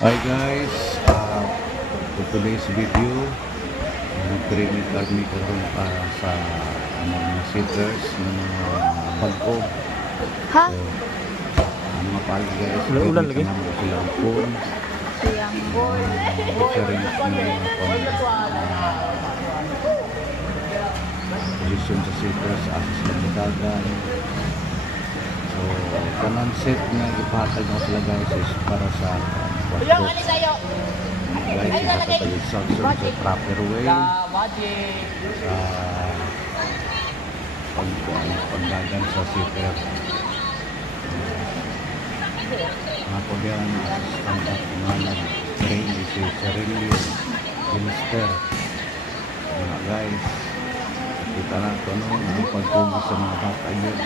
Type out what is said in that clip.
Hi guys, for today's video, nag-training kami karon para sa mga seaters ng mga bangko. Ha? So, ang mga pali guys, Ulan lagi? naman silang phone, Siyang boy. different na position sa seaters, asas ng dagan. So, kanang set na ipahatag mo sila guys is para sa wardrobe. Guys, ipatag instruction sa proper way sa pagdagan sa seater. Mga po yan, standard mga nag-train si Cerilio Minister. Mga guys, kita na ito no, ang pagpugis sa mga bata yun.